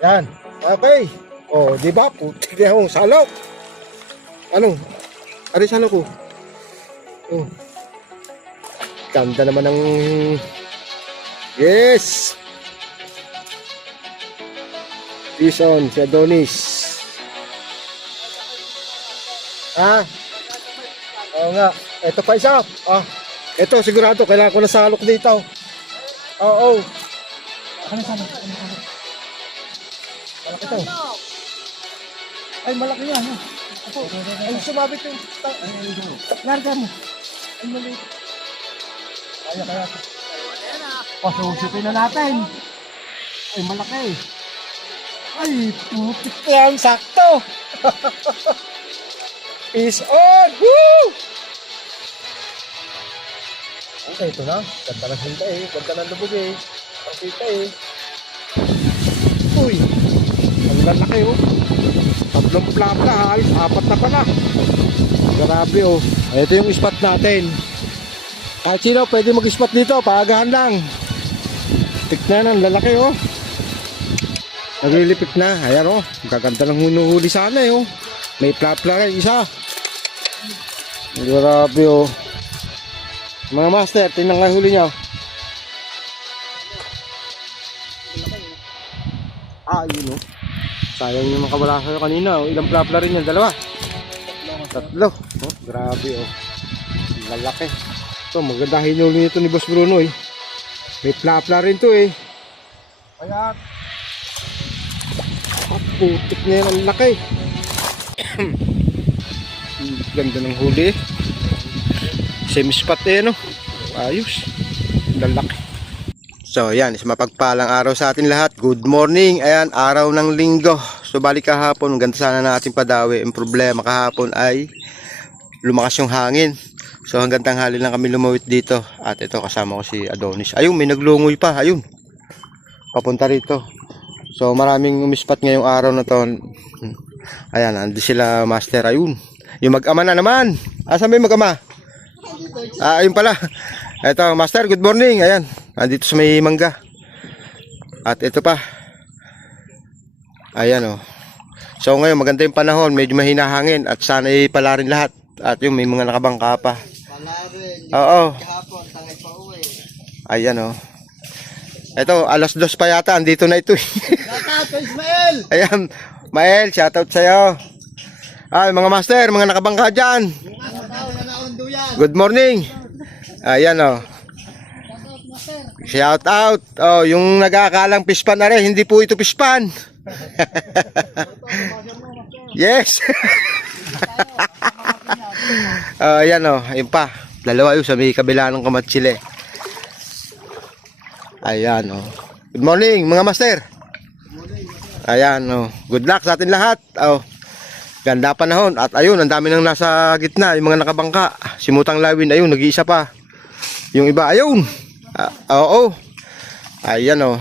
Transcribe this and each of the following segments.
Yan. Okay. Oh, di ba? Putik na yung salok. Ano? Ano yung salok ko? Oh. Ganda naman ng... Yes! Bison, si Adonis. Ha? Oo nga. Ito pa isa. Ah. Ito sigurado. Kailangan ko na salok dito. Oo. Ano salok? Ano salok? Malaki ito. Ay, malaki yan. Ako. Ay, sumabit yung... Larga mo. Ay, maliit. Kaya. Pasusupin na natin. Ay, malaki. Ay, putik yan. Sakto. Peace on. Woo! Okay, ito na. Ganda ng hinda eh. Ganda ng lubog eh. Ang kita eh. Uy. Ang lalaki oh. Tatlong plaka halos. Apat na pala. Grabe oh. Ito yung spot natin. Kahit sino pwede mag-spot dito, paagahan lang. Tignan ang lalaki oh. Naglilipit na. Ayan oh. Gaganda ng hunuhuli sana eh oh. May plapla rin isa. Grabe oh. Mga master, tingnan nga huli nyo. Ah, yun oh. Sayang yung makawala sa'yo kanina oh. Ilang plapla rin yan? Dalawa? Tatlo. Oh, grabe oh. Lalaki. Ito, maganda hinuli nito ni Boss Bruno eh. May plapla rin to eh. Kaya putik na yan, ang laki. Ganda ng huli. Same spot eh no. Ayos. Lalaki. So yan, is mapagpalang araw sa atin lahat. Good morning. Ayan, araw ng linggo. So balik kahapon, ganda sana natin padawi. Ang problema kahapon ay lumakas yung hangin. So hanggang tanghali lang kami lumawit dito. At ito kasama ko si Adonis. Ayun, may naglungoy pa. Ayun. Papunta rito. So maraming umispat ngayong araw na to. Ayan, andi sila master. Ayun. Yung mag-ama na naman. Asan ba yung mag-ama? Ah, ayun pala. Ito, master, good morning. Ayan, andito sa may mangga. At ito pa. Ayan oh. So ngayon maganda yung panahon, medyo mahina hangin. At sana pala rin lahat. At yung may mga nakabangka pa. Pala rin. Oo. Kahapon, tangay pa uwi. Ayan oh. Ito, alas 2 pa yata. Andito na ito. Shoutout kay Ismael! Ayan, Mael, shoutout sa'yo. Ay, mga master, mga nakabangka dyan. Shoutout na naundo yan. Good morning. Ayan oh. Shout out. Oh, yung nag-aakalang pispan na rin, hindi po ito pispan. Yes. Ayan oh, ayun pa. Dalawa yun sa may kabila ng Kamatsile. Ayan oh. Good morning mga master. Ayan oh. Good luck sa atin lahat. Oh. Ganda panahon. At ayun, ang dami nang nasa gitna, yung mga nakabangka. Simutang lawin, ayun, nag-iisa pa. Yung iba, ayun. Oo. Ayan oh.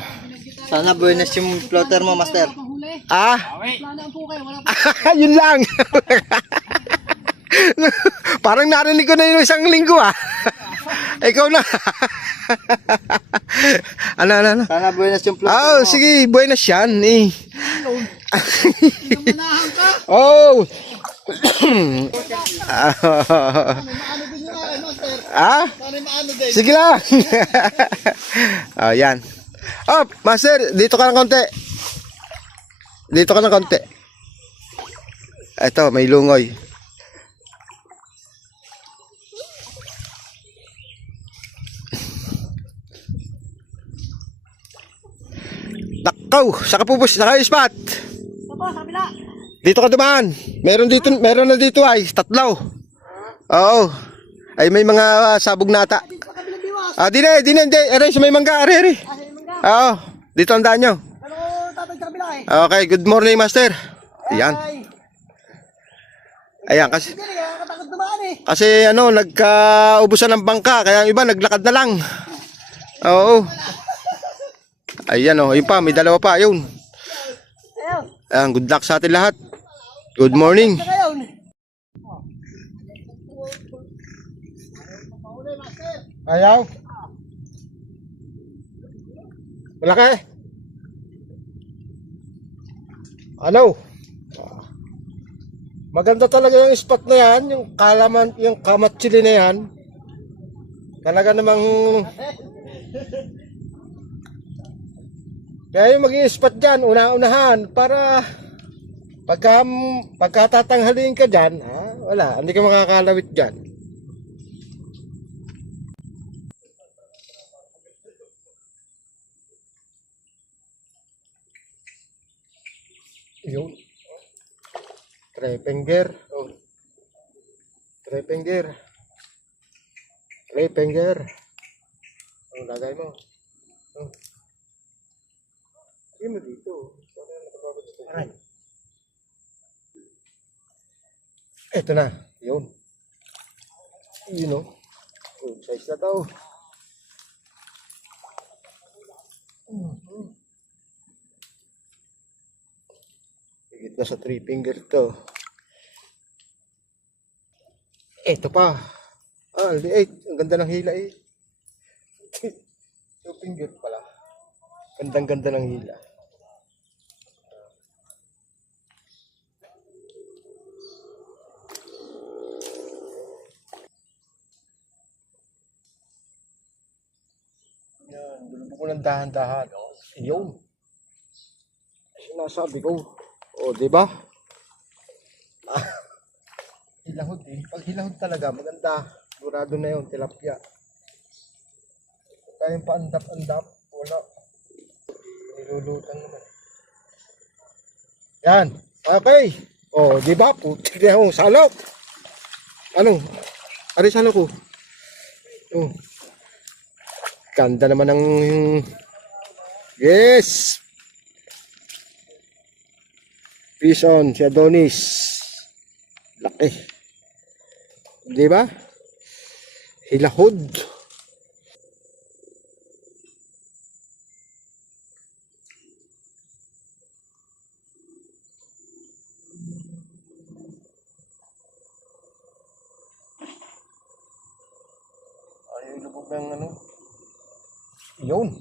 Sana buenas yung floater mo, master. Ah? Yun lang. Parang narinig ko na yun isang linggo ah. Ikaw na. Ano? Sana buenas yung floater Oh, mo. sige, buenas yan eh. Manahan ka. Oh. Ah? Sana maano din. Sige lang. Oh, yan. Oh, master, dito ka ng konti. Dito ka ng konti. Ito, may lungoy. Nakaw, saka pupus, saka spot. Opo, sa kabila. Dito ka dumaan. Meron na dito ay tatlo. Oo. Ay may mga sabog na ata. Sa kabilang diwas. Ah, di. Aray, sa may mangga, aray. Kasi yung mangga. Oo. Dito ang daan nyo. Ano tatay sa kabila eh? Okay, good morning, master. Ayan. Ayan, kasi Hindi rin, katakot dumaan eh. nagkaubusan ng bangka, kaya ang iba naglakad na lang. Oo. Ayan oh, yun pa, may dalawa pa, yun. Ayun. Ayan, good luck sa atin lahat. Good morning. Sa ngayon. Ayaw. Malaki. Ano? Maganda talaga yung spot na yan, yung kalaman, yung kamatsili na yan. Talaga namang kaya yung maging spot dyan, una-unahan para pagkatatanghalin ka dyan, wala, hindi ka makakalawit dyan. Yun. Trepenger. Oh. Trepenger. Trepenger. Oh, lagay mo. Oh. Lagay mo dito. Aray. Ito na. Yun. Yun o. Oh, size na to. Higit na sa 3 finger to. Ito pa. Liit. Ang ganda ng hila eh. 2 finger pala. Gandang-ganda ng hila. Yan. Gulong ko ng dahan-dahan. Yun. Sinasabi ko. O, diba? Hilahod eh. Pag hilahod talaga, maganda. Sigurado na yun, tilapia. Kaya paandap-andap, wala. Nilulutan naman. Yan. Okay. O, diba? Putik na yung salok. Ano? Ari salok ko. Oh. Ganda naman ng... Yes! Fish on, si Adonis. Laki. Di ba? Hilahod. Ayaw ilubog ng ano. Yun.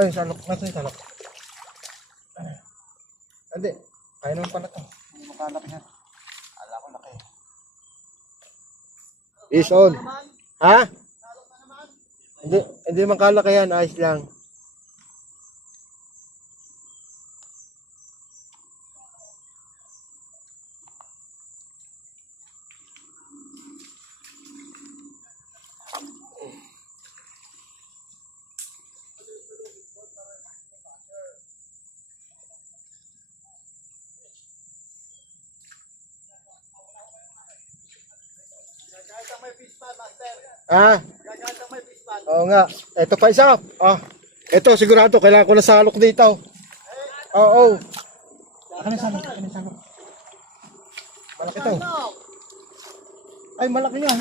Ay, salok. Nasa yung salok. Hindi. Kaya naman pala ito. Hindi mo kalaki yan. Ala ko laki. Fish on. Ha? Hindi naman kalaki yan. Ayos lang. Oo nga. Ito pa isa. Ito sigurado kailangan ko na salok dito. Oo. Kani salok. Malaki to. Ay malaki nga.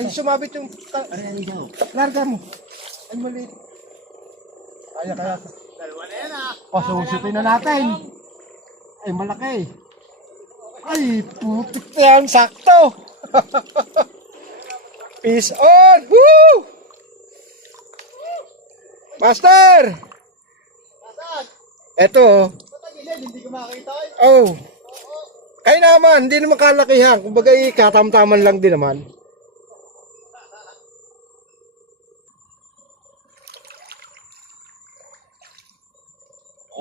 Ay sumabit yung larga mo. Ay maliit. Kaya. Dalawa na yan Susutin na natin. Ay malaki. Ay putik na yan. Sakto. Peace on! Woo! Master! Eto. Hindi ko makakita Oh. Kaya naman, hindi naman kalakihan. Kumbaga katamtaman lang din naman.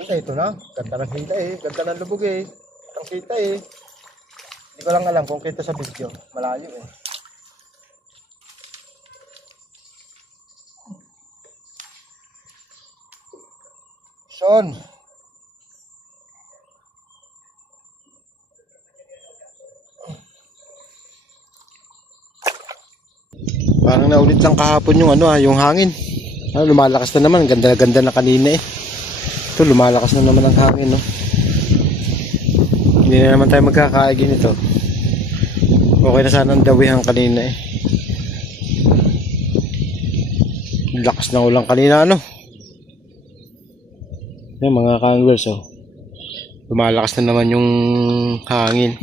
Ito na. Ganda ng hita eh. Ganda ng lubog eh. Ang kita eh. Hindi ko lang alam kung kita sa video. Malayo eh. Son. Parang naulit lang kahapon yung yung hangin. Lumalakas na naman, ganda-ganda na kanina eh. Ito lumalakas na naman ang hangin, no. Hindi na naman tayo magkakaigi nito. Okay na sana ang dawihan kanina eh. Lakas na ulang kanina, Yung mga kanglers, lumalakas na naman yung hangin.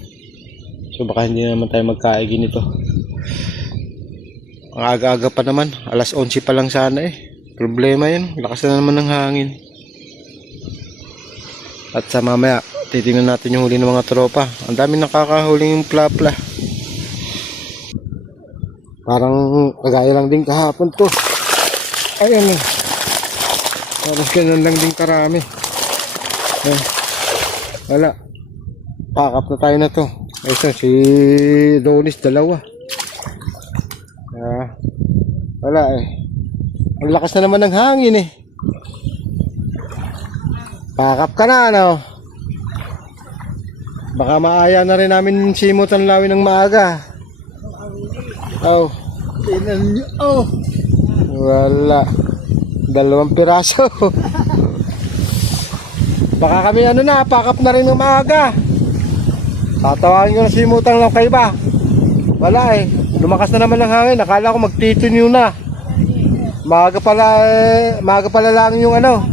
So baka hindi na naman tayo magkaigi nito. Ang aga-aga pa naman, alas 11 pa lang sana eh. Problema yun, lakas na naman ng hangin. At sa mamaya, titingnan natin yung huli ng mga tropa. Ang dami nakakahuling yung plapla. Parang kagaya lang din kahapon to. Ayan. Parang ganun lang din karami. Wala. Pakap na tayo na to. Ito, si Donis, dalawa. Wala eh. Ang lakas na naman ng hangin eh. Pakap ka na, ano? Baka maaya na rin namin simutan lawin ng maaga. Oh. Tinan nyo. Oh. Wala. 2 piraso. Baka kami ano na, pakap na rin ng maaga. Tatawagin ko na simutan lang kayo ba? Wala eh. Lumakas na naman ng hangin. Akala ko magtitunyo na. Maaga pala lang yung ano.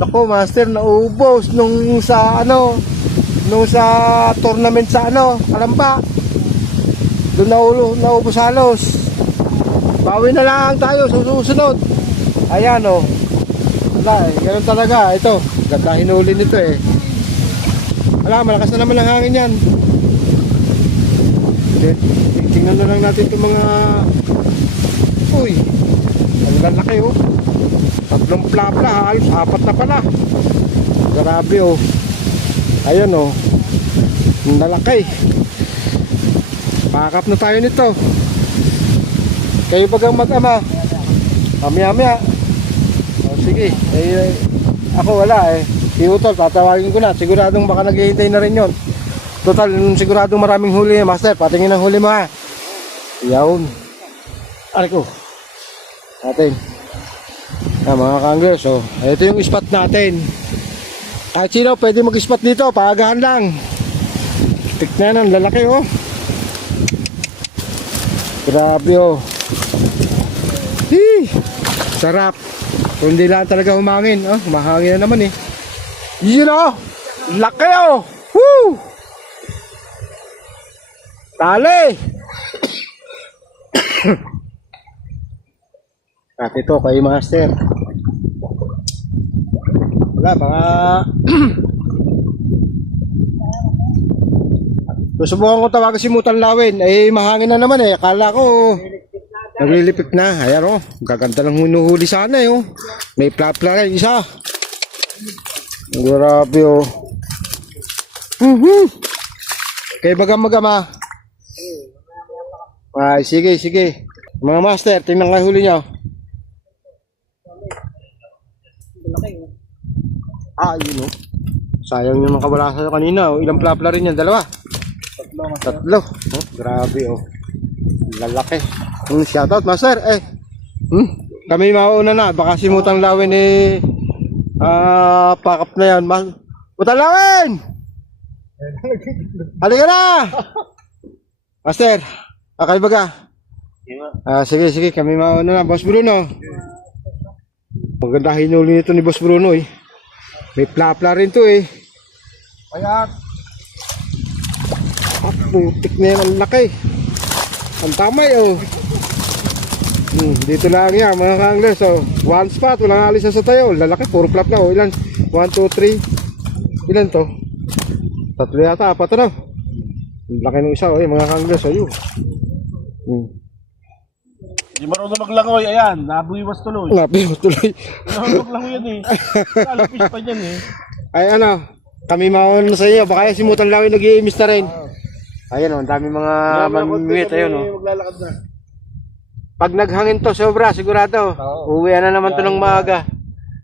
Naku, master, naubos nung sa tournament sa Kalamba. Doon naubos halos. Bawi na lang tayo sa susunod. Ayan oh. Wala eh, ganun talaga. Ito, ganda hinuli nito eh. Wala, malakas na naman ang hangin yan. Tingnan na lang natin itong mga... Uy, ang lalaki oh. 3 plapla, halos 4 na pala. Grabe oh. Ayan oh. Ang lalaki. Pakap na tayo nito. Kayo bagang mag-ama. Mamaya. O sige. Ako wala eh. Si Utol, tatawagin ko na. Siguradong baka naghihintay na rin yon. Total, siguradong maraming huli eh. Master, patingin ang huli mo ha. Yawn. Aray ko. Natin. Mga kanglers, so, ito yung spot natin. Kahit sino pwede mag-spot dito, paagahan lang. Tignan ang lalaki oh. Grabe oh. Sarap. Kung hindi lang talaga humangin oh, mahangin na naman eh. Yun oh. Laki oh. Woo. Tali. At ito kay Master. Wala mga susubukan ko tawagan si Mutan Lawin. Eh mahangin na naman eh. Akala ko naglilipit na. Ayan oh. Gaganda ng hinuhuli sana eh oh. May plapla rin isa. Grabe oh. Kaya magama. Ay sige. Mga master, tingnan kayo huli nyo. Yun oh. Sayang yung makawala sa'yo kanina oh. Ilang plapla rin yan? 2? 3. Oh, grabe oh. Lalaki. Shoutout master eh. Kami mauna na. Baka si Mutang Lawin eh pakap na yan. Mutang Lawin! Halika na! Master, kayo baga? Sige. Kami mauna na. Boss Bruno. Maganda hinuli nito ni Boss Bruno eh. May plapla rin to eh. Ayan. Putik na yan, ang laki. Ang tamay oh. Dito lang yan mga kanglers oh. One spot, walang alis sa tayo. Lalaki, puro plapla oh. Ilan? 1, 2, 3. Ilan to? 3 yata, 4 na. Ang laki ng isa oh mga kanglers oh. Di marunong maglangoy, ayan, nabuiwas tuloy. Nabuiwas tuloy. Maglangoy yan eh. Kalapis pa dyan eh. Ay ano, kami mauna sa iyo. Baka si Mutan Lawin nag-i-imis na rin. Ayan o, ang dami mga mamimit. Ayun o. Maglalakad na. Pag naghangin to, sobra, sigurado. Uwi na naman to ng maaga.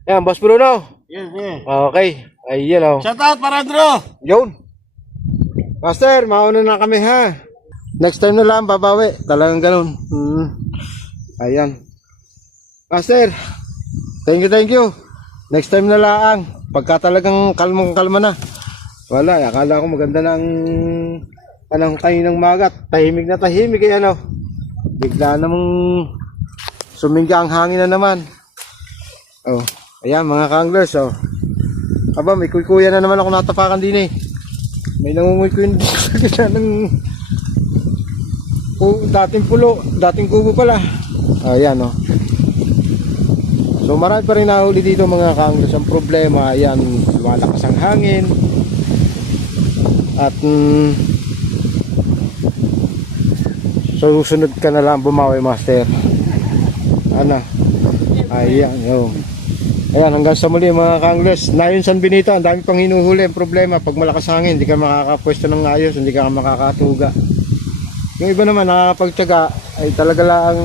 Ayan, Boss Bruno. Yes. Okay. Ayun o. Shout out para Andro. Yun. Master, mauna na kami ha. Next time na lang, babawi. Talagang ganun. Ayan. Master, thank you. Next time na lang. Pagka talagang kalma na. Wala, akala ko maganda ng kaninang magat. Tahimik na tahimik eh ano. Bigla namang sumingga ang hangin na naman. Oh, ayan mga kanglers oh. Aba, may kuya na naman ako natapakan din eh. May nangunguy ko yung ng dating pulo, dating kubo pala. Ayan oh. So marami pa rin nahuli dito mga ka-anglers. Ang problema, ayan, lumalakas ang hangin. At so susunod ka na lang bumawi, master. Ano? Ayan, yo. Ayan, hanggang sa muli mga ka-anglers. Nayon San Benito, ang dami pang hinuhuli. Ang problema, pag malakas hangin, hindi ka makakapwesto ng ayos, hindi ka makakatuga. Yung iba naman nakakapagtyaga ay talaga lang.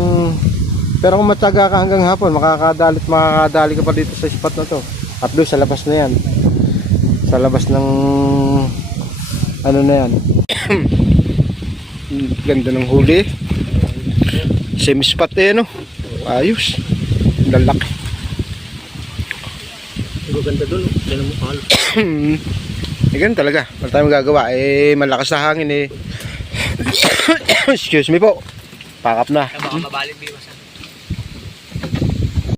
Pero kung matyaga ka hanggang hapon, makakadali ka pa dito sa spot na to. At doon sa labas na yan. Sa labas ng ano na yan. Ganda ng huli. Same spot eh, no? Ayos. Lalaki. Ganda doon, yan mo palo. Ganun talaga. Wala tayong magagawa. Eh, malakas na hangin eh. Excuse me po. Pakap na. Baka mabalit biwas.